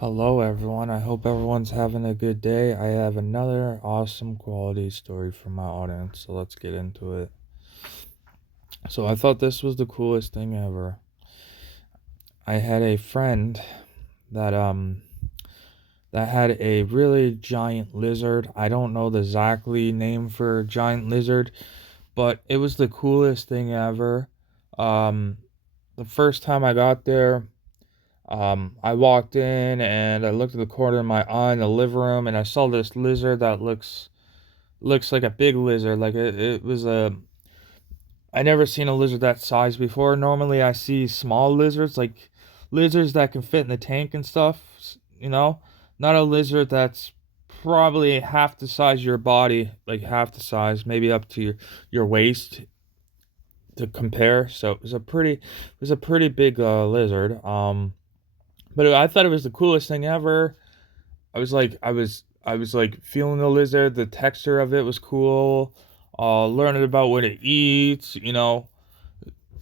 Hello, everyone. I hope everyone's having a good day. I have another awesome quality story for my audience, so let's get into it. So, I thought this was the coolest thing ever. I had a friend that that had a really giant lizard. I don't know the exactly name for giant lizard, but it was the coolest thing ever. Um the first time I got there, I walked in and I looked at the corner of my eye in the living room and I saw this lizard that looks like a big lizard. Like it was a I never seen a lizard that size before. Normally I see small lizards, like lizards that can fit in the tank and stuff, you know? Not a lizard that's probably half the size of your body, like half the size, maybe up to your waist to compare. So it was a pretty big lizard. But I thought it was the coolest thing ever. I was like feeling the lizard. The texture of it was cool. Learning about what it eats.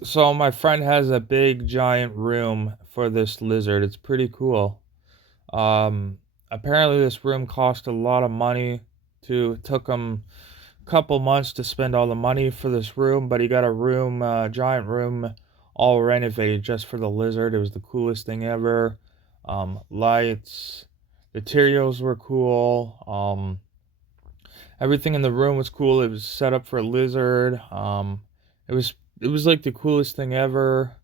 So my friend has a big giant room for this lizard. It's pretty cool. Um, Apparently this room cost a lot of money. It took him a couple months to spend all the money for this room, but he got a room, giant room, all renovated just for the lizard. It was the coolest thing ever. Lights, the materials were cool. Everything in the room was cool. It was set up for a lizard. It was it was like the coolest thing ever.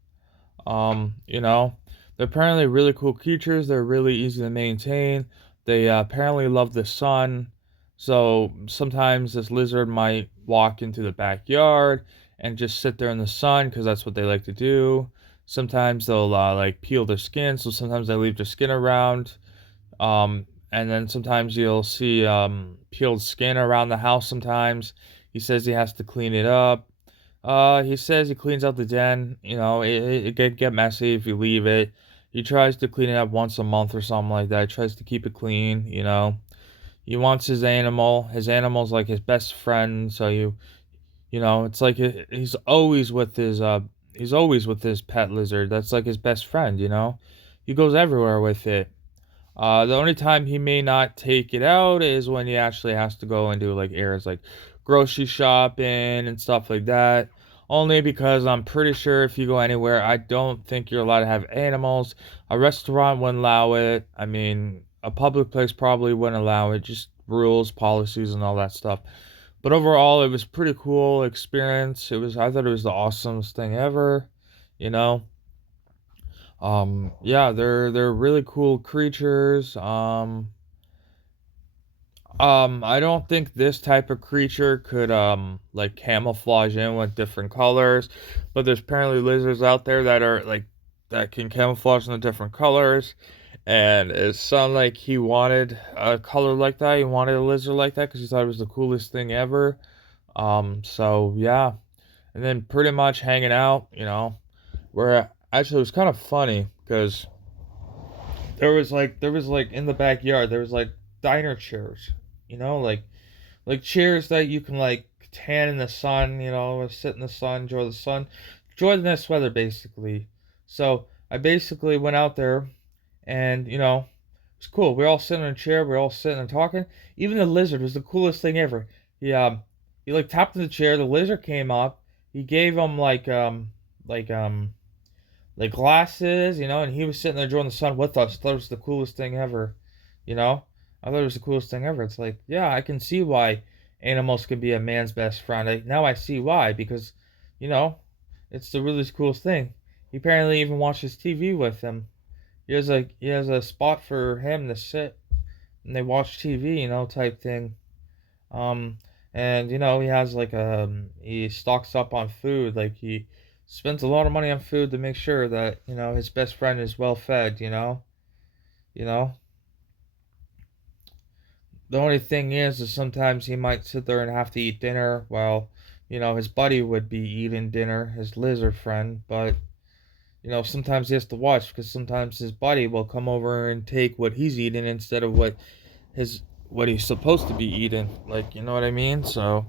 They're apparently really cool creatures. They're really easy to maintain. They apparently love the sun. So sometimes this lizard might walk into the backyard and just sit there in the sun because that's what they like to do. Sometimes they'll like peel their skin. So sometimes they leave their skin around. And then sometimes you'll see peeled skin around the house sometimes. He says he has to clean it up. He says he cleans out the den. It could get messy if you leave it. He tries to clean it up once a month or something like that. He tries to keep it clean. He wants his animal. His animal's like his best friend. So it's like he's always with his pet lizard. That's like his best friend. He goes everywhere with it. The only time he may not take it out is when he actually has to go and do like errands like grocery shopping and stuff like that. Only because I'm pretty sure if you go anywhere, I don't think you're allowed to have animals. A restaurant wouldn't allow it. I mean, a public place probably wouldn't allow it. Just rules, policies, and all that stuff. But overall, it was pretty cool experience. I thought it was the awesomest thing ever. You know. Yeah, they're really cool creatures. I don't think this type of creature could like camouflage in with different colors, but there's apparently lizards out there that are like that can camouflage in the different colors. And it sounded like he wanted a color like that. He wanted a lizard like that because he thought it was the coolest thing ever. So yeah, and then pretty much hanging out. Where actually it was kind of funny because there was like in the backyard there was like diner chairs, like chairs that you can like tan in the sun, sit in the sun, enjoy the nice weather basically. So I basically went out there and it was cool. We are all sitting in a chair, we are all sitting and talking. Even the lizard was the coolest thing ever. He like tapped in the chair, the lizard came up, he gave him like glasses, and he was sitting there enjoying the sun with us. That was the coolest thing ever, you know. I thought it was the coolest thing ever. It's like, yeah, I can see why animals can be a man's best friend. Now I see why because, you know, it's the really coolest thing. He apparently even watches TV with him. He has a spot for him to sit and they watch TV, type thing. Um, and he has like he stocks up on food. Like he spends a lot of money on food to make sure that his best friend is well fed. You know. The only thing is sometimes he might sit there and have to eat dinner while his buddy would be eating dinner, his lizard friend. But sometimes he has to watch because sometimes his buddy will come over and take what he's eating instead of his what he's supposed to be eating. Like, you know what I mean? So.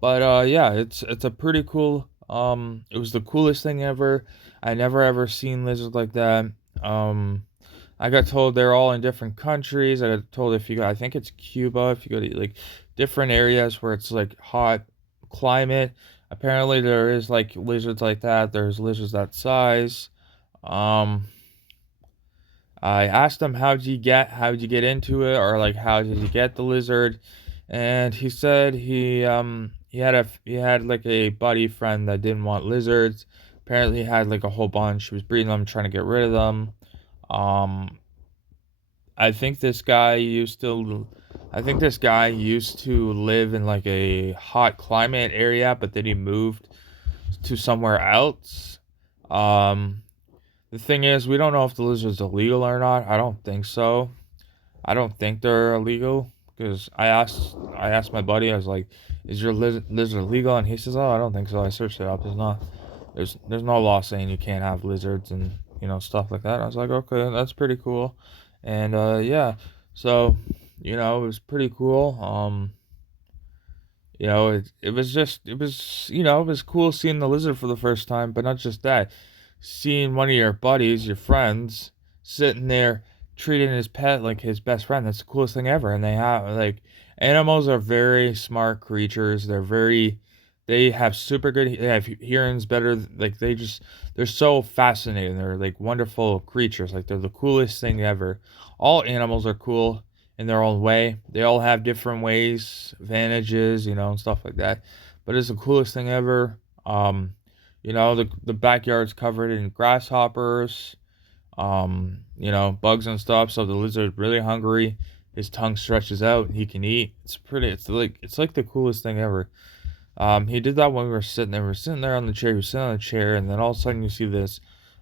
But yeah, it's a pretty cool. It was the coolest thing ever. I never ever seen lizards like that. Um, I got told they're all in different countries. I got told if you go, I think it's Cuba, if you go to like different areas where it's like hot climate, apparently there is like lizards like that. There's lizards that size. Um, I asked him how did you get into it, or like how did you get the lizard, and he said he had like a buddy friend that didn't want lizards. Apparently he had like a whole bunch. He was breeding them, trying to get rid of them. Um, I think this guy used to I think this guy used to live in like a hot climate area, but then he moved to somewhere else. Um, the thing is, we don't know if the lizard's illegal or not. I don't think so. I don't think they're illegal because I asked my buddy. I was like, "Is your lizard illegal?" And he says, "Oh, I don't think so." I searched it up. It's not. There's no law saying you can't have lizards and stuff like that. I was like, okay, that's pretty cool, and yeah, so it was pretty cool. It was cool seeing the lizard for the first time, but not just that, seeing one of your buddies, your friends, sitting there treating his pet like his best friend. That's the coolest thing ever. And they have like animals are very smart creatures. They have super good, they have hearings better. Like they're so fascinating. They're like wonderful creatures. Like they're the coolest thing ever. All animals are cool in their own way. They all have different ways, advantages, and stuff like that. But it's the coolest thing ever. The backyard's covered in grasshoppers, bugs and stuff. So the lizard's really hungry. His tongue stretches out. He can eat. It's pretty. It's like the coolest thing ever. He did that when we were sitting there. We were sitting there on the chair. He was sitting on the chair, and then all of a sudden you see this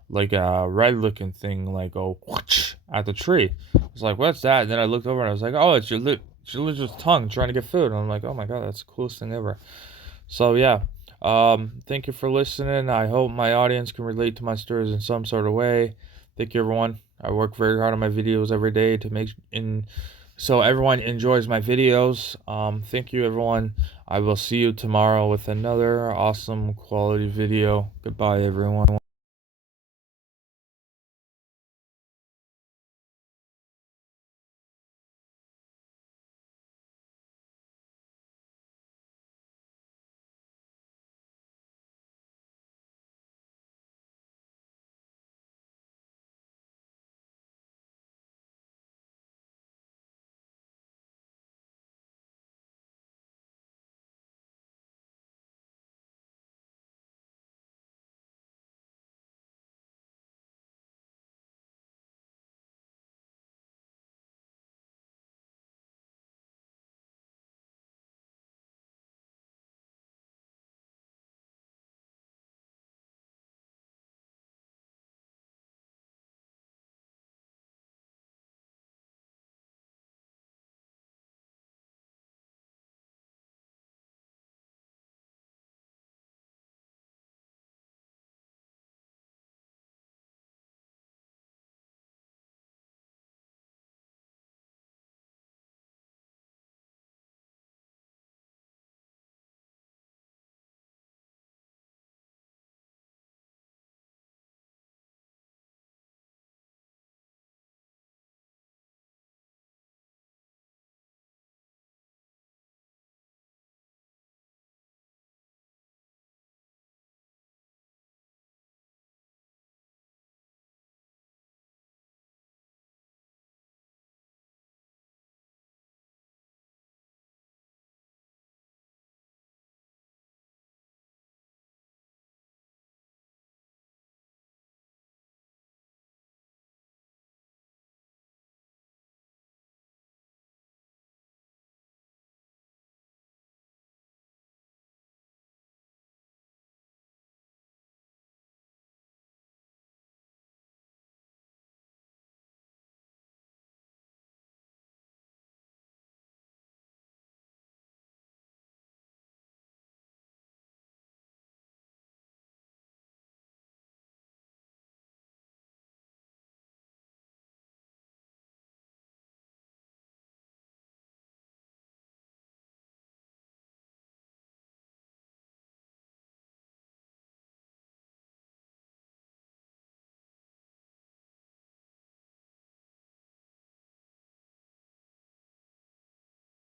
like a red looking thing like go whoosh at the tree. I was like, "What's that?" And then I looked over and I was like, "Oh, it's your lizard's tongue trying to get food." And I'm like, "Oh my god, that's the coolest thing ever." So yeah, thank you for listening. I hope my audience can relate to my stories in some sort of way. Thank you, everyone. I work very hard on my videos every day to make in so everyone enjoys my videos. Thank you, everyone. I will see you tomorrow with another awesome quality video. Goodbye, everyone.